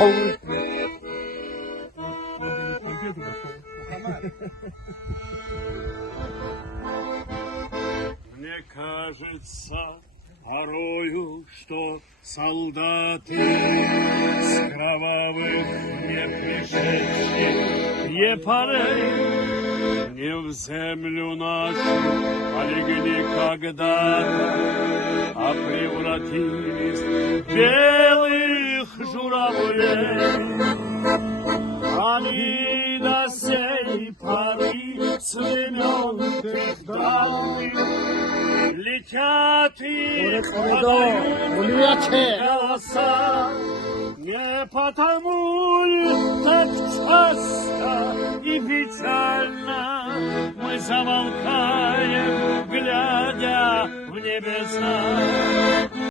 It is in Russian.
空。Мне кажется порою, что солдаты с кровавых не пришедших епарей не в землю нашу полегли когда-то, а превратились в белых журавлей. Они до сей поры с времен давних летят и подают голоса. Не потому ли так часто и печально мы замолкаем, глядя в небеса?